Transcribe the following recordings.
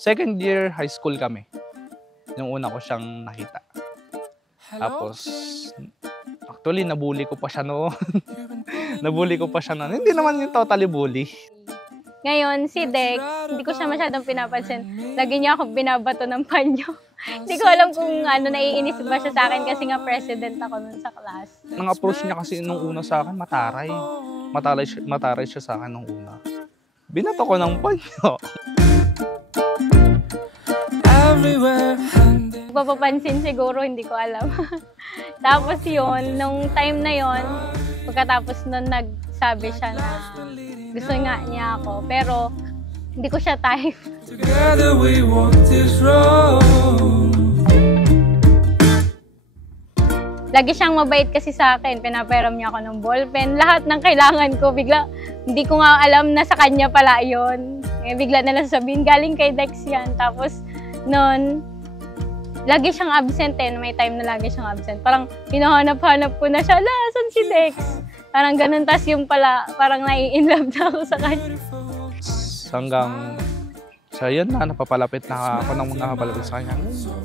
Second year high school kami. Yung una ko siyang nakita. Tapos, actually, nabully ko pa siya noon. Nabully ko pa siya noon. Hindi naman yung totally bully. Ngayon, si Dex, hindi ko siya masyadong pinapansin. Lagi niya akong binabato ng panyo. Hindi ko alam kung naiinis ba siya sa akin kasi nga president ako nun sa class. Nang approach niya kasi nung una sa akin, mataray. Mataray siya sa akin nung una. Binato ko ng panyo. Papapansin siguro, hindi ko alam. Tapos yun, nung time na yun, pagkatapos nun nagsabi siya na gusto nga niya ako, pero hindi ko siya type. Together we walk this road. Lagi siyang mabait kasi sa akin, pinaperam niya ako ng ballpen. Lahat ng kailangan ko, bigla, hindi ko nga alam na sa kanya pala yun. Bigla na lang sabihin, galing kay Dex yan. Tapos, noon, lagi siyang absent may time na lagi siyang absent. Parang hinahanap-hanap ko na siya, saan si Dex? Parang ganun, tas yung pala, parang nai-inlove na ako sa kanya. Hanggang sa yun na, napapalapit na ako nang nakapalapit sa kanya.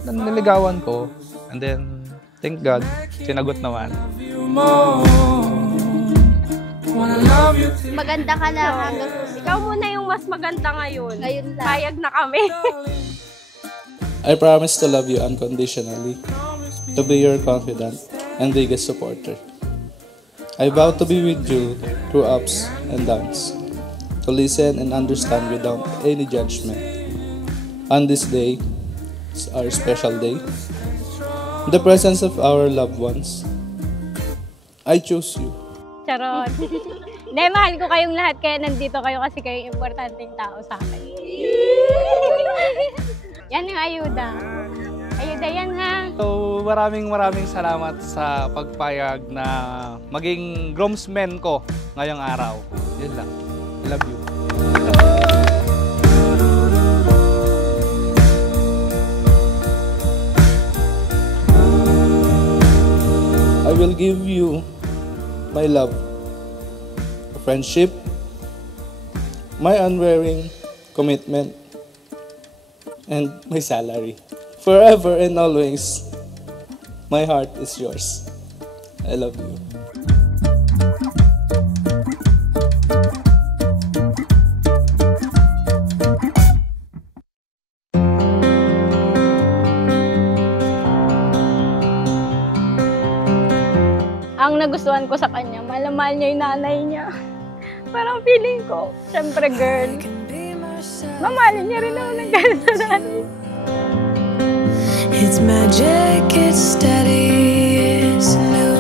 Niligawan ko, and then, thank God, sinagot naman. Maganda ka na hanggang susi. Ikaw muna yung mas maganda ngayon. Ngayon lang. Payag na kami. I promise to love you unconditionally, to be your confidant and biggest supporter. I vow to be with you through ups and downs, to listen and understand without any judgment. On this day, it's our special day, in the presence of our loved ones, I choose you. Charot. Hindi, mahal ko kayong lahat, kaya nandito kayo kasi kayong importanteng tao sa akin. Yan yung ayuda. Ayuda yan, ha? So, maraming salamat sa pagpayag na maging groomsmen ko ngayong araw. Yun lang. I love you. I will give you my love, friendship, my unwavering commitment, and my salary. Forever and always, my heart is yours. I love you. Ang nagustuhan ko sa kanya, mahal niya yung nanay niya. Parang feeling ko, syempre girl, mamahalin niya rin ako ng gano'n sa nanay. It's magic, it's steady, it's new.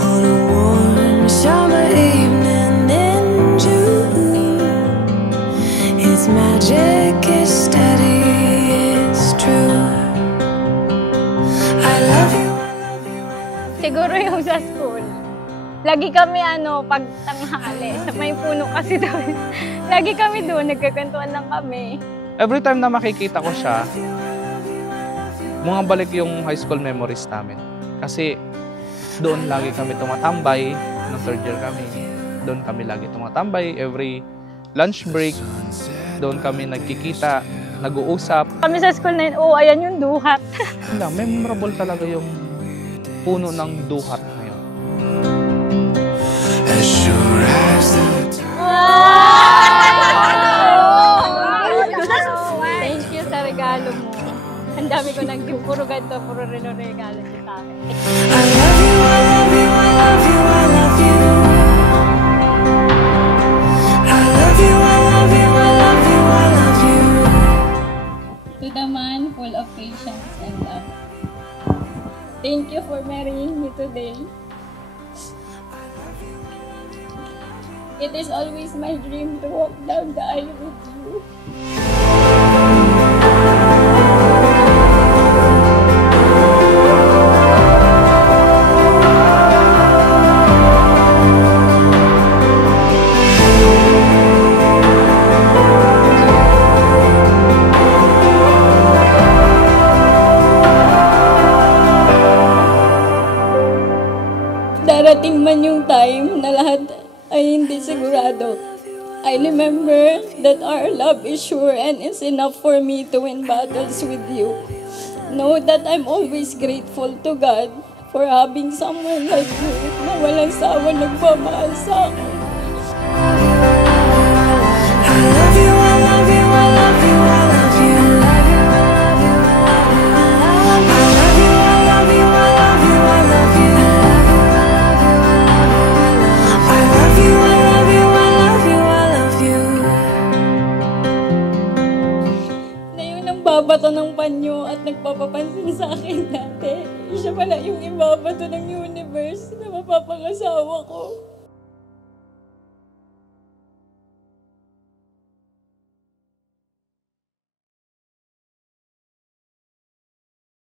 On a warm summer evening in June. It's magic, it's steady, it's true. I love you. Siguro yung sa school. Lagi kami pag tanghali, sa may puno kasi doon. Lagi kami doon, nagkakwentuhan lang kami. Every time na makikita ko siya, bumabalik yung high school memories namin. Kasi doon lagi kami tumatambay, nung third year kami. Doon kami lagi tumatambay, every lunch break, doon kami nagkikita, nag-uusap. Kami sa school na yun, ayan yung duhat. Memorable talaga yung puno ng duhat na yun. Thank you sa regalo mo. Ang dami ko nag-give, puro ganito, puro regalo siya sa akin. I love you, I love you, I love you, I love you. I love you, I love you, I love you, I love you. To the man full of patience and love. Thank you for marrying me today. It is always my dream to walk down the aisle with you. Darating man yung time na lahat ay hindi sigurado, I remember that our love is sure and is enough for me to win battles with you. Know that I'm always grateful to God for having someone like you na walang sawa nagmamahal sa akin. I love you, I love you, I love you, I love you. I love you, I love you, I love you, I love you. I love you, I love you, I love you, I love you. Na yun ang babato ng panyo at nagpapapansin sa akin dati. Siya pala yung ibabato ng universe na mapapangasawa ko.